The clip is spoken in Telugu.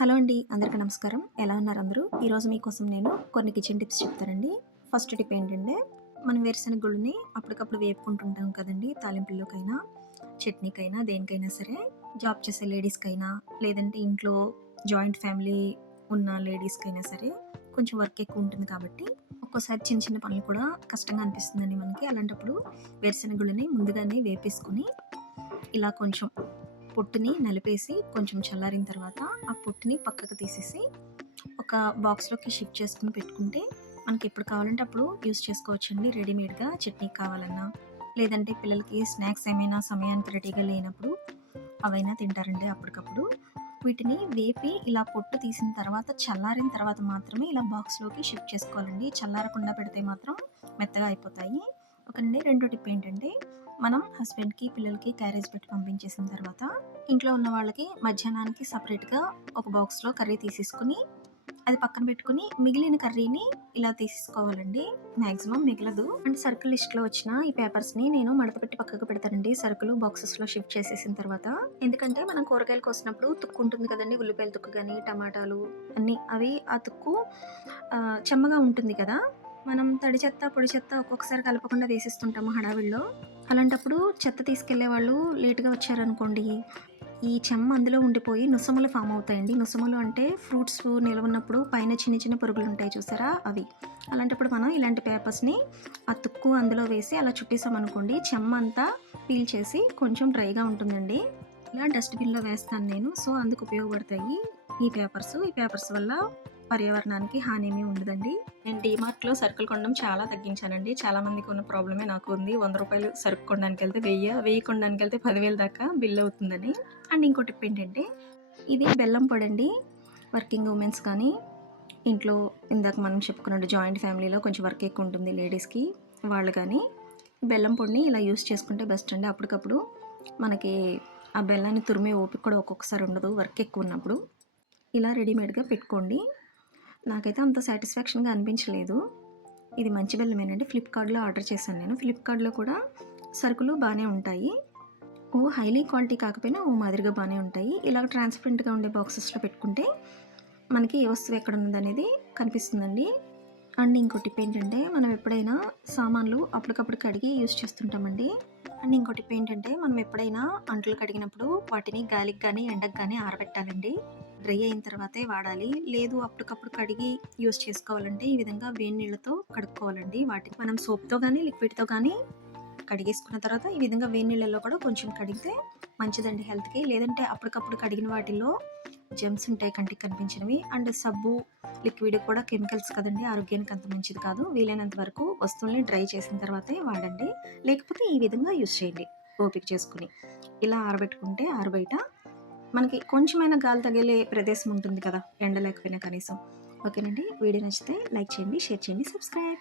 హలో అండి అందరికీ నమస్కారం. ఎలా ఉన్నారు అందరూ? ఈరోజు మీకోసం నేను కొన్ని కిచెన్ టిప్స్ చెప్తానండి. ఫస్ట్ టిప్ ఏంటంటే మనం వేరుశనగ గుళ్ళని అప్పటికప్పుడు వేపుకుంటుంటాం కదండి తాలింపుల్లోకైనా చట్నీకైనా దేనికైనా సరే. జాబ్ చేసే లేడీస్కైనా లేదంటే ఇంట్లో జాయింట్ ఫ్యామిలీ ఉన్న లేడీస్కైనా సరే కొంచెం వర్క్ ఎక్కువ ఉంటుంది కాబట్టి ఒక్కోసారి చిన్న చిన్న పనులు కూడా కష్టంగా అనిపిస్తుందండి మనకి. అలాంటప్పుడు వేరుశనగ గుళ్ళని ముందుగానే వేపేసుకుని ఇలా కొంచెం పొట్టుని నలిపేసి కొంచెం చల్లారిన తర్వాత ఆ పొట్టుని పక్కకు తీసేసి ఒక బాక్స్లోకి షిఫ్ట్ చేసుకుని పెట్టుకుంటే మనకి ఎప్పుడు కావాలంటే అప్పుడు యూస్ చేసుకోవచ్చండి. రెడీమేడ్గా చట్నీ కావాలన్నా లేదంటే పిల్లలకి స్నాక్స్ ఏమైనా సమయానికి రెడీగా లేనప్పుడు అవైనా తింటారండి అప్పటికప్పుడు. వీటిని వేపి ఇలా పొట్టు తీసిన తర్వాత చల్లారిన తర్వాత మాత్రమే ఇలా బాక్స్లోకి షిఫ్ట్ చేసుకోవాలండి. చల్లారకుండా పెడితే మాత్రం మెత్తగా అయిపోతాయి. ఒక రెండు టిప్ ఏంటంటే మనం హస్బెండ్కి పిల్లలకి క్యారేజ్ పెట్టి పంపించేసిన తర్వాత ఇంట్లో ఉన్న వాళ్ళకి మధ్యాహ్నానికి సపరేట్గా ఒక బాక్స్లో కర్రీ తీసేసుకుని అది పక్కన పెట్టుకుని మిగిలిన కర్రీని ఇలా తీసుకోవాలండి మ్యాక్సిమం మిగలదు. అండ్ సర్కిల్ లిస్ట్లో వచ్చిన ఈ పేపర్స్ని నేను మడత పెట్టి పక్కకు పెడతానండి. సరుకులు బాక్సెస్లో షిఫ్ట్ చేసేసిన తర్వాత. ఎందుకంటే మనం కూరగాయలు కోసినప్పుడు తుక్కు ఉంటుంది కదండి. ఉల్లిపాయల తుక్కు కానీ టమాటాలు అన్నీ. అవి ఆ తుక్కు చెమ్మగా ఉంటుంది కదా. మనం తడి చెత్త పొడి చెత్త ఒక్కొక్కసారి కలపకుండా వేసేస్తుంటాము హడావిడిలో. అలాంటప్పుడు చెత్త తీసుకెళ్ళే వాళ్ళు లేటుగా వచ్చారనుకోండి ఈ చెమ్మ అందులో ఉండిపోయి నుసములు ఫామ్ అవుతాయండి. నుసములు అంటే ఫ్రూట్స్ నిలవన్నప్పుడు పైన చిన్న చిన్న పురుగులు ఉంటాయి చూసారా అవి. అలాంటప్పుడు మనం ఇలాంటి పేపర్స్ని ఆ తుక్కు అందులో వేసి అలా చుట్టేసామనుకోండి చెమ్మ అంతా పీల్ చేసి కొంచెం డ్రైగా ఉంటుందండి. ఇలా డస్ట్బిన్లో వేస్తాను నేను. సో అందుకు ఉపయోగపడతాయి ఈ పేపర్స్. ఈ పేపర్స్ వల్ల పర్యావరణానికి హాని ఏమీ ఉండదండి. నేను డీమార్ట్లో సరుకులు కొనడం చాలా తగ్గించానండి. చాలా మందికి ఉన్న ప్రాబ్లమే నాకు ఉంది. వంద రూపాయలు సరుకు కొనడానికి వెళ్తే వెయ్యి వెయ్యి కొనడానికి వెళ్తే పదివేలు దాకా బిల్ అవుతుందని. అండ్ ఇంకో టిప్ ఏంటంటే ఇది బెల్లం పొడి అండి వర్కింగ్ ఉమెన్స్ కానీ ఇంట్లో ఇందాక మనం చెప్పుకున్నట్టు జాయింట్ ఫ్యామిలీలో కొంచెం వర్క్ ఎక్కువ ఉంటుంది లేడీస్కి వాళ్ళు కానీ బెల్లం పొడిని ఇలా యూస్ చేసుకుంటే బెస్ట్ అండి. అప్పటికప్పుడు మనకి ఆ బెల్లాన్ని తురిమే ఓపిక కూడా ఒక్కొక్కసారి ఉండదు వర్క్ ఎక్కువ ఉన్నప్పుడు. ఇలా రెడీమేడ్గా పెట్టుకోండి. నాకైతే అంత సాటిస్ఫాక్షన్గా అనిపించలేదు. ఇది మంచి బెల్లమేనండి ఫ్లిప్కార్ట్లో ఆర్డర్ చేశాను నేను. ఫ్లిప్కార్ట్లో కూడా సరుకులు బాగానే ఉంటాయి. ఓ హైలీ క్వాలిటీ కాకపోయినా ఓ మాదిరిగా బాగానే ఉంటాయి. ఇలా ట్రాన్స్పరెంట్గా ఉండే బాక్సెస్లో పెట్టుకుంటే మనకి ఏ వస్తువు ఎక్కడ ఉందనేది కనిపిస్తుందండి. అండ్ ఇంకో టిప్ ఏంటంటే మనం ఎప్పుడైనా సామాన్లు అప్పటికప్పుడు కడిగి యూస్ చేస్తుంటామండి. అండ్ ఇంకో టిప్ ఏంటంటే మనం ఎప్పుడైనా అంట్లు కడిగినప్పుడు వాటిని గాలికి కానీ ఎండకు కానీ ఆరబెట్టాలండి. డ్రై అయిన తర్వాతే వాడాలి. లేదు అప్పటికప్పుడు కడిగి యూస్ చేసుకోవాలంటే ఈ విధంగా వేడి నీళ్ళతో కడుక్కోవాలండి వాటిని. మనం సోప్తో కానీ లిక్విడ్తో కానీ కడిగేసుకున్న తర్వాత ఈ విధంగా వేడి నీళ్ళల్లో కూడా కొంచెం కడిగితే మంచిదండి హెల్త్కి. లేదంటే అప్పటికప్పుడు కడిగిన వాటిలో జెమ్స్ ఉంటాయి కంటికి కనిపించినవి. అండ్ సబ్బు లిక్విడ్ కూడా కెమికల్స్ కదండి ఆరోగ్యానికి అంత మంచిది కాదు. వీలైనంత వరకు వస్తువుల్ని డ్రై చేసిన తర్వాతే వాడండి. లేకపోతే ఈ విధంగా యూస్ చేయండి ఓపిక చేసుకుని. ఇలా ఆరబెట్టుకుంటే ఆరబయట మనకి కొంచెమైనా గాలి తగిలే ప్రదేశం ఉంటుంది కదా ఎండ లేకపోయినా కనీసం. ఓకేనండి వీడియో నచ్చితే లైక్ చేయండి షేర్ చేయండి సబ్స్క్రైబ్.